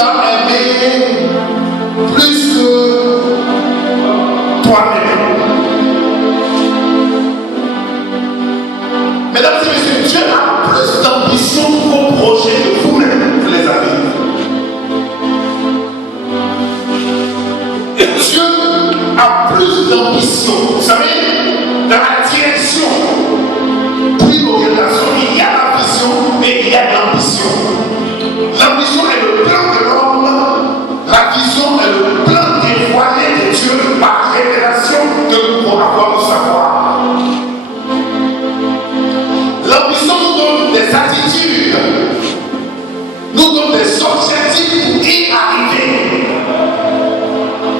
l'as aimé plus que toi-même. Mesdames et messieurs, Dieu a plus d'ambition qu'au projet de vous-même, les amis. Dieu a plus d'ambition. Vous savez, dans la direction, puis l'orientation, il y a la vision et il y a l'ambition. L'ambition est le plan de l'homme, la vision est le plan dévoilé de Dieu par révélation que nous pourrons avoir le savoir. L'ambition nous donne des attitudes, nous donne des objectifs pour y arriver.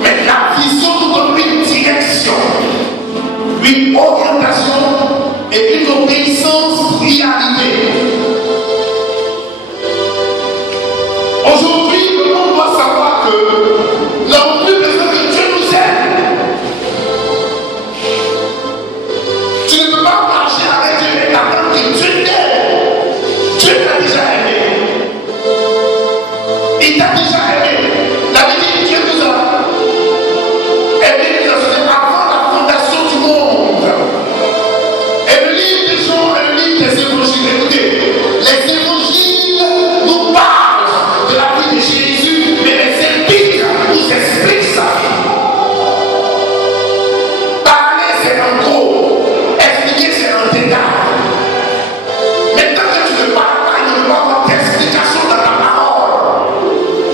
Mais la vision nous donne une direction, une orientation et une obéissance pour y arriver. Aujourd'hui, le monde doit savoir que nous n'avons plus besoin que Dieu nous aide. Tu ne peux pas marcher avec Dieu et attendre que Dieu t'aide. Dieu t'a déjà aimé. Il t'a déjà aimé. La Bible dit que Dieu nous a aimé avant la fondation du monde. Et le livre des gens et le livre des évangiles, écoutez, les évangiles nous parlent de la vie de Jésus, mais les épîtres nous expliquent sa vie. Parler, c'est un gros. Expliquer, c'est un détail. Mais tant que tu ne parles pas, il ne peut pas avoir d'explication dans ta parole.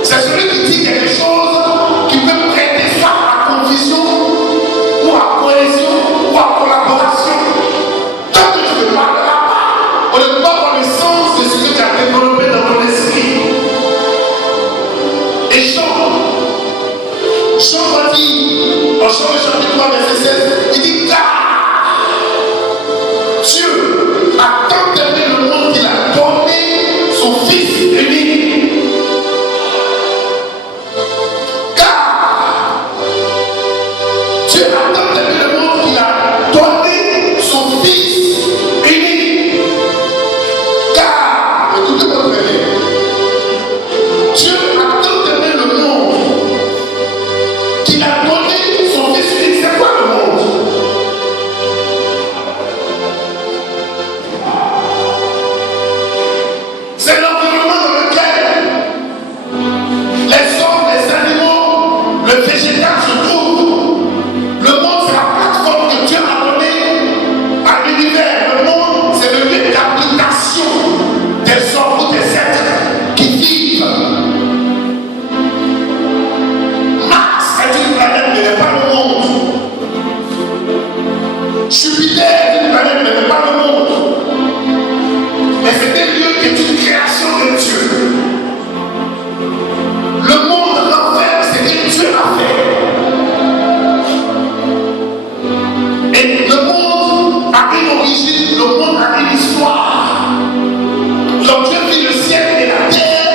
C'est celui qui dit quelque chose qui peut prêter soit à confusion, ou à cohésion, ou à collaboration. Tant que tu ne parleras pas, on ne peut pas avoir le sens de ce que tu as développé dans ton esprit. Et Jean va dire, en Jean le chapitre 3, verset 16, il dit car Dieu a tant aimé le monde qu'il a donné son Fils unique. Car Dieu a tant aimé le monde qu'il a donné son Fils unique. Car, écoutez-moi très bien, Dieu a tant aimé le monde qu'il a donné son Fils unique. C'est quoi le monde? C'est l'environnement dans lequel les hommes, les animaux, le végétal se trouvent. Le monde, c'est la plateforme que Dieu a donnée à l'univers. Le monde, c'est le lieu d'application des hommes ou des êtres qui vivent. Mars est une planète, mais n'est pas le monde. Jupiter est une planète, mais n'est pas le monde. Mais c'est des lieux qui est une création de Dieu. Le monde, l'enfer, c'est que Dieu a fait. Et le monde a une origine, le monde a une histoire. Donc Dieu fit le ciel et la terre.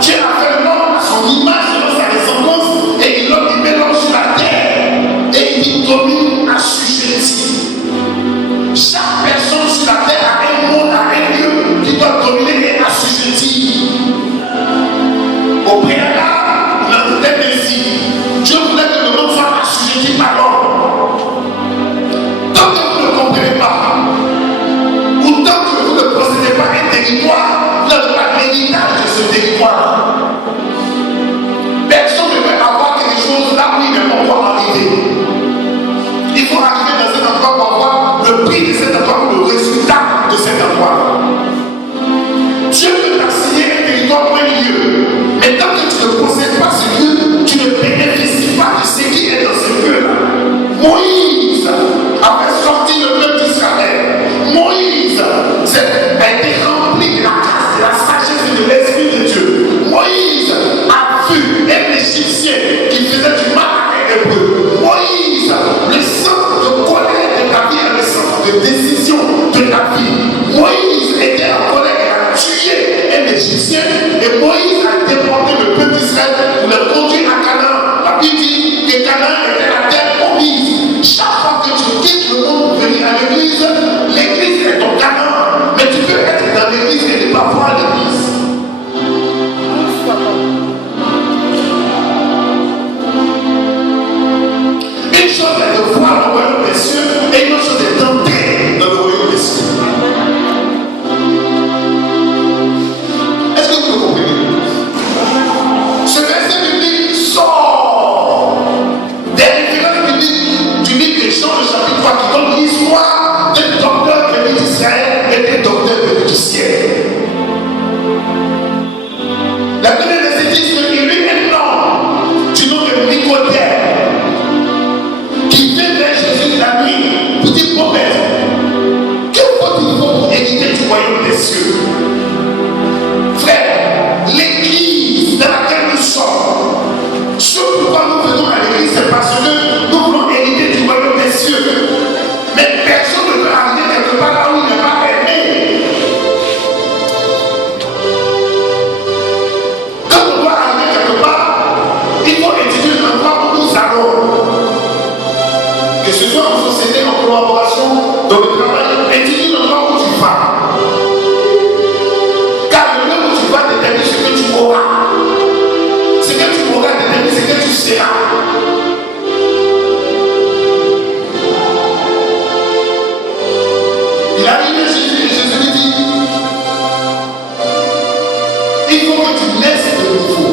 Dieu a fait l'homme à son image, selon sa descendance, et l'homme il mélange sur la terre et il domine assujetti. Chaque personne sur la terre a un monde, a un lieu qui doit dominer et assujettir. Au préalable, il en était ainsi. Dieu voulait que le monde soit assujetti par l'homme. Tant que vous ne comprenez pas, ou tant que vous ne possédez pas un territoire, vous n'avez pas l'héritage de ce territoire. Personne ne peut avoir quelque chose là où il ne peut pas arriver. Il faut arriver dans cet endroit pour avoir le prix de cet endroit ou le résultat de cet endroit. Dieu peut t'assigner un territoire ou un lieu, mais tant que tu ne possèdes pas ce lieu, tu ne bénéficies pas de ce qui est dans ce lieu-là. Moïse avait sorti le peuple d'Israël. Moïse a été rempli de la grâce, de la sagesse et de l'Esprit de Dieu. Moïse a vu un Égyptien qui faisait du mal à un Hébreu. Moïse, le centre de colère de ta vie est le centre de décision de ta vie. Moïse était en colère, il a tué un Égyptien et Moïse a déporté le peuple d'Israël pour le conduire à Canaan. La Bible dit que Canaan était la terre promise. Chaque fois que tu quittes le monde pour venir à l'église est ton Canaan. Mais tu peux être dans l'église et ne pas voir l'église. faut que tu naisses de nouveau.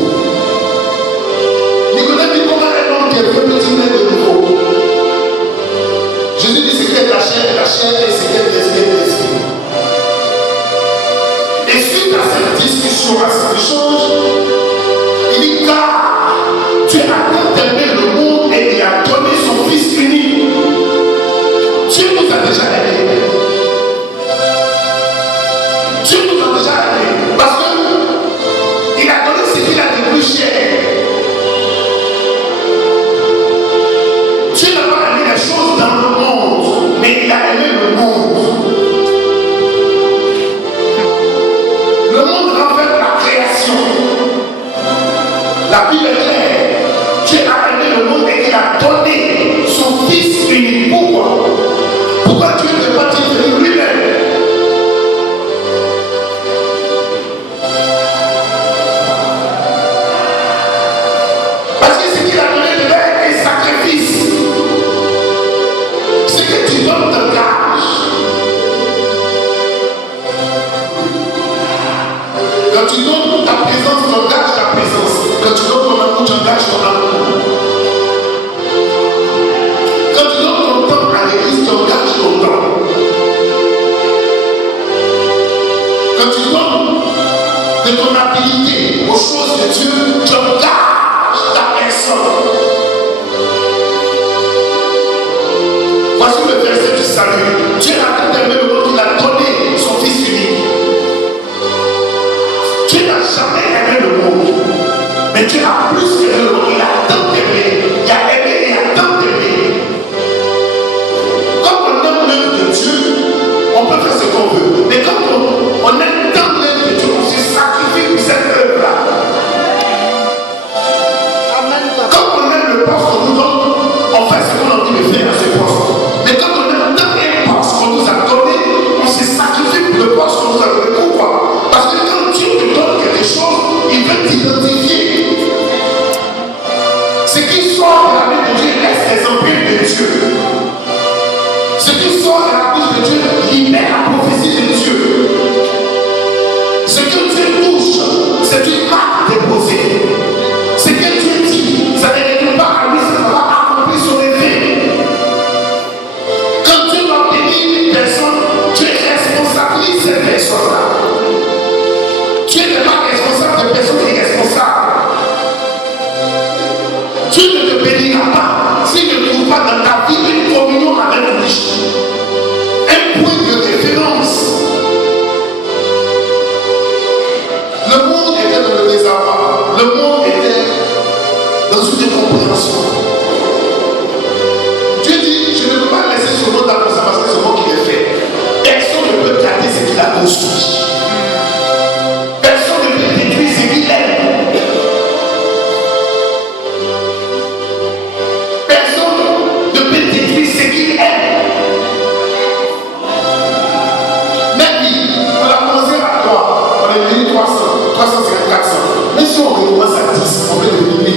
Nicodème dit comment un homme qui est venu naître de nouveau. Jésus dit c'est qu'est la chair et c'est qu'est l'esprit. Et suite à cette discussion, à cette échange, il dit car Dieu a tant aimé le monde et il a donné son Fils unique. Dieu nous a déjà aimés. Dieu nous a déjà aimés. Parce qu'il a donné ce qu'il a de plus cher. Dieu n'a pas aimé les choses dans le monde, mais il a aimé le monde. Le monde renferme la création. La Bible est claire. Dieu a aimé le monde et il a donné son Fils unique. Pourquoi? Pourquoi Dieu ne peut pas dire lui-même? Parce que ce qu'il a donné de l'être est sacrifice. Ce que tu donnes te gage. Quand tu donnes ta présence, tu engages ta présence. Quand tu donnes ton amour, tu engages ton amour. Quand tu donnes ton temps à l'église, tu engages ton temps. Quand tu donnes de ton habilité aux choses de Dieu, tu engages ta personne. Voici le verset du salut. Dieu a tant aimé le monde qu'il a donné son Fils unique. Dieu n'a jamais aimé le monde. Mais Dieu a plus aimé le monde. Il a tant aimé. Il a aimé et il a tant aimé. Quand on aime l'œuvre de Dieu, on peut faire ce qu'on veut. Mais quand on aime tant l'œuvre de Dieu, on se sacrifie pour cette œuvre-là. Quand on aime le poste qu'on nous donne, on fait ce qu'on a envie de faire à ce poste. Mais quand on aime tant un poste qu'on nous a donné, on se sacrifie pour le poste qu'on nous a donné. Pourquoi? Parce que quand Dieu te donne quelque chose, il veut t'identifier. Ce qui sort de la main de Dieu reste les empreintes de Dieu. Ce qui sort de la bouche de Dieu libère la prophétie de Dieu. Ce que Dieu touche, c'est une marque déposée. Ce que Dieu dit, ça ne règle pas à lui, ça va accomplir son effet. Quand Dieu va bénir une personne, Dieu responsabilise cette personne-là. Dieu n'est pas responsable de personne qui est responsable. Dieu ne te bénira pas s'il ne trouve pas dans ta vie une communion avec lui. Un point de référence. Le monde était dans le désarroi. Le monde était dans une incompréhension. Dieu dit, je ne peux pas laisser ce monde dans ça parce que c'est moi qui l'ai fait. Personne ne peut garder ce qu'il a construit. Personne ne peut détruire ce qu'il aime. Personne ne peut détruire ce qu'il aime. Même lui, on a commencé à 3, on a devenu 300, 400. Mais si on recommence à 10, on peut devenir 1000.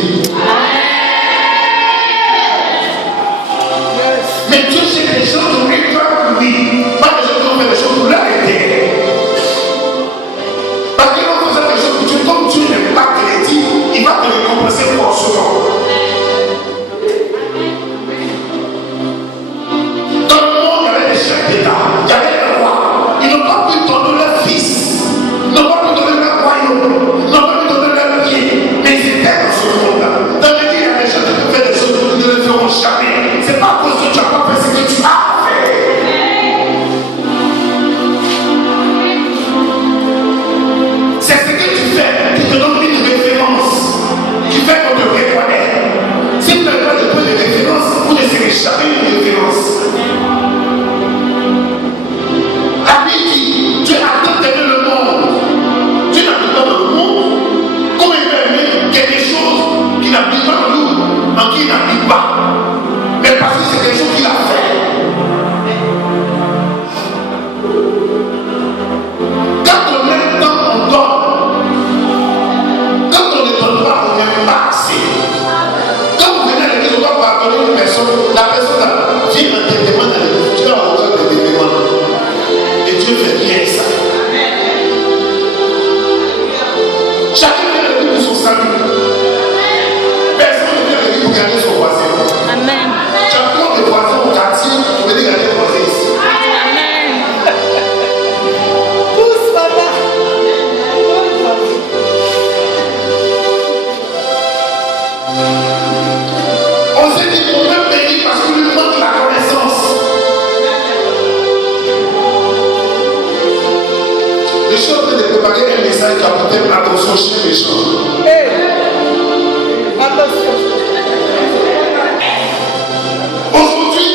Je suis en train de préparer un message capitaine. Attention, chien méchant. Attention. Aujourd'hui,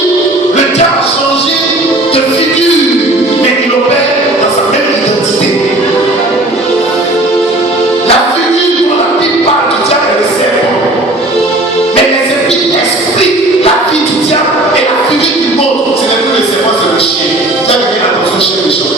le diable a changé de figure, mais il opère dans sa même identité. La figure dont la Bible parle du diable est le serpent. Mais les épines expliquent la vie du diable et la figure qu'il montre. Ce n'est plus le serpent, c'est le chien. Tu as dit attention, chien méchant.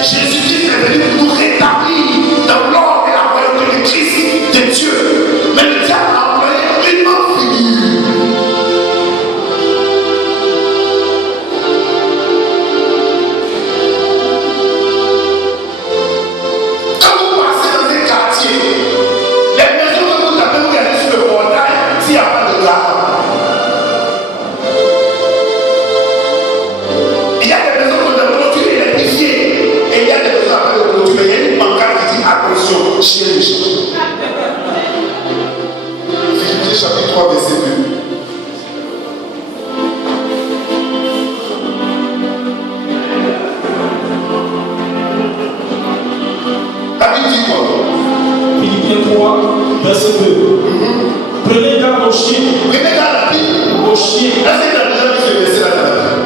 Jésus-Christ est venu pour nous rétablir dans l'ordre et la royauté de Christ, de Dieu. Mais le diable a employé une autre figure. Quand vous passez dans un quartier, les maisons que vous avez, vous regardez sur le portail s'il n'y a pas de gare. Il y a des maisons que la clôture est électrifiée. Et il y a des personnes après le clôture, il y a une pancarte qui dit attention, chien méchant. Philippiens chapitre 3, verset 2. La Bible dit quoi? Philippiens 3, verset 2. Prenez garde aux chiens. Prenez garde à la Bible. Aux chiens. Est-ce que tu as déjà vu ce verset là dans la Bible?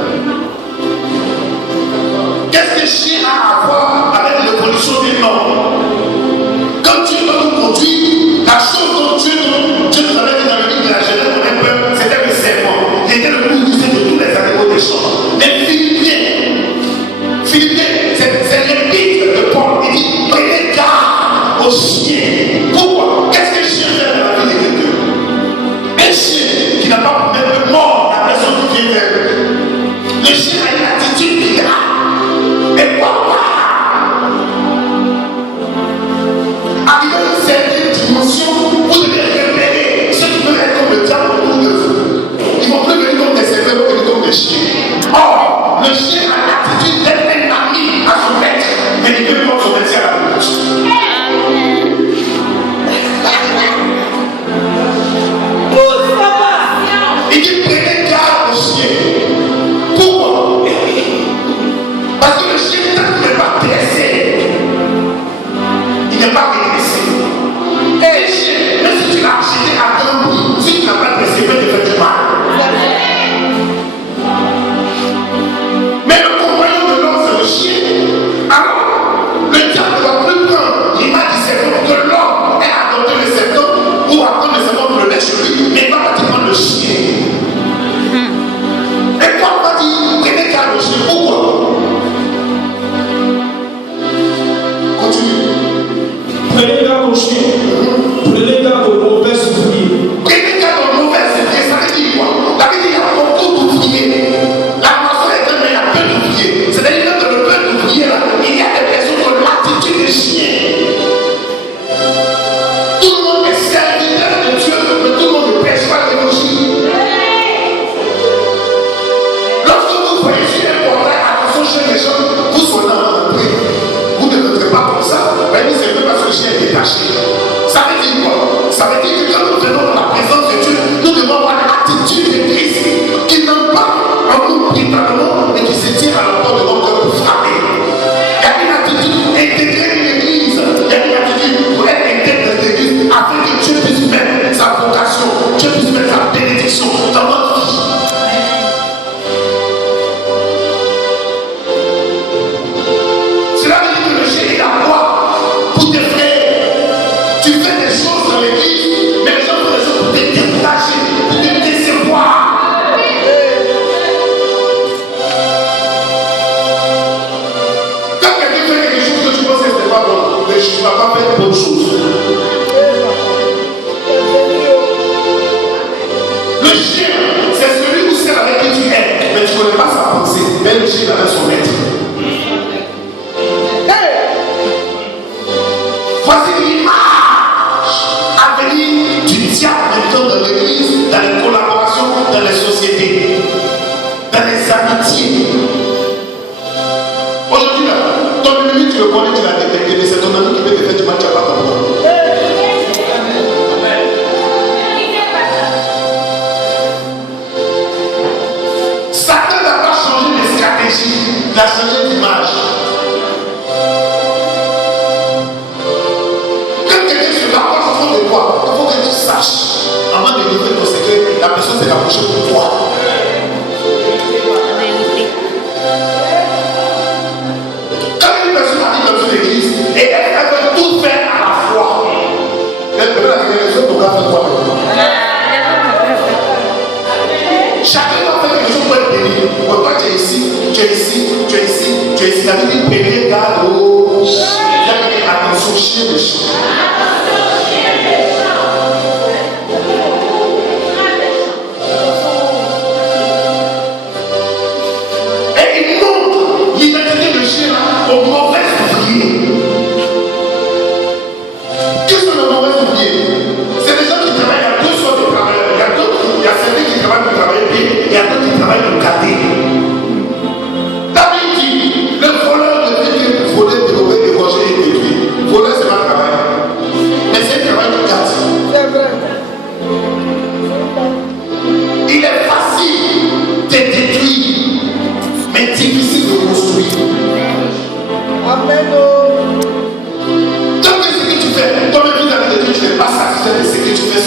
Qu'est-ce que le chien a à voir avec l'évolution des normes? Quand tu dois nous conduire, la chose dont Dieu nous avait dit dans le livre de la Genèse, mon peuple, c'était le serpent. Il était le plus rusé de tous les animaux des champs. Mais Philippiens, c'est l'épître de Paul. Il dit prenez garde aux chiens. Pourquoi? Qu'est-ce que le chien fait dans la vie de quelqu'un? Un chien qui n'a pas même mort la personne qui vient vers lui. Le chien a une attitude qu'il a. Et pourquoi? Arrivé à une certaine dimension, vous devez repérer ceux qui veulent être comme le diable autour de vous. Ils ne vont plus venir comme des serveurs, ils vont venir comme des chiens. Or, le chien a l'attitude d'être un ami à son maître, mais il veut prendre son maître à la bouche. Il dit prenez garde au chien. Pourquoi? Parce que le chien, tant qu'il n'est pas blessé, il n'est pas régressé. Et le chien, même si tu l'as acheté à grand prix, si tu n'as pas blessé, il peut te faire du mal. Mais le compagnon de l'homme, c'est le chien. Alors, le diable ne va plus prendre l'image du serpent que l'homme ait adopté le serpent ou apprendre le serpent pour le mettre sur lui, mais il va prendre le chien. Et Paul va dire, prenez garde au chien. Pourquoi? Prenez garde aux chiens. Prenez garde aux mauvais ouvriers. Prenez garde aux mauvais ouvriers, ça veut dire quoi? La Bible dit qu'il y a beaucoup d'ouvriers. La moisson est grande, mais il y a peu d'ouvriers. C'est-à-dire que dans le peu d'ouvriers là, il y a des personnes qui ont l'attitude de chien. Tout le monde est serviteur de Dieu, mais tout le monde ne prêche pas l'évangile. Lorsque vous voyez sur un portail, attention chien méchant, vous soyez dans l'entrée. Vous ne rentrez pas comme ça. Mais c'est peu parce que le chien est détaché. Ça veut dire quoi? Ça veut dire que quand nous venons dans la présence de Dieu, nous devons avoir l'attitude de Christ qui n'aime pas en nous brutalement et qui se tire à la porte de notre cœur pour frapper. Il y a une attitude pour intégrer l'église. Il y a une attitude pour être intégré dans l'église afin que Dieu puisse mettre sa vocation, Dieu puisse mettre sa bénédiction dans notre vie. Cela veut dire que le chien est la loi pour tes frères. Tu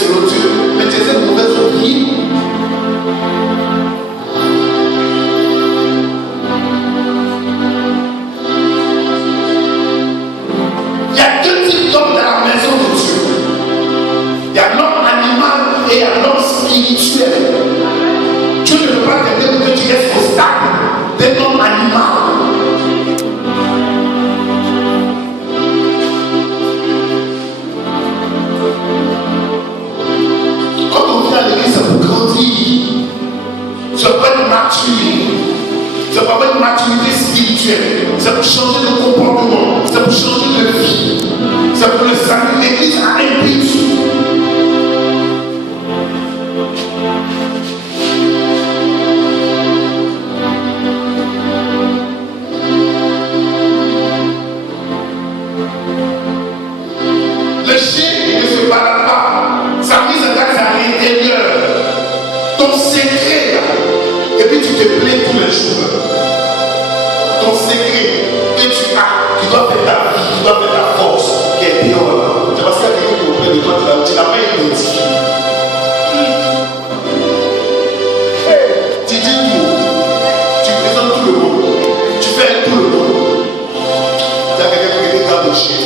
selon Dieu, mais tu es une mauvaise ouvrier. Il y a deux types d'hommes dans la maison de Dieu. Il y a l'homme animal et il y a l'homme spirituel. Dieu ne veut pas t'aider pour que tu restes au stade d'un homme animal. Quand on vient à l'église, c'est pour grandir. C'est pas une maturité. C'est pas une maturité spirituelle. C'est pour changer de comportement. C'est pour changer de vie. C'est pour le salut. L'église a un but. Le chien ne se balade pas. Sa mise en garde, c'est à l'intérieur. Ton secret, là. Et puis tu te plais tous les jours. Ton secret que tu as, qui doit faire ta vie, qui doit faire ta force, qui est pure. C'est parce qu'il y a quelqu'un qui est auprès de toi, tu l'as pas identifié. Tu dis tout. Tu présentes tout le monde. Tu fais tout le monde. Il y a quelqu'un qui regarde le chien.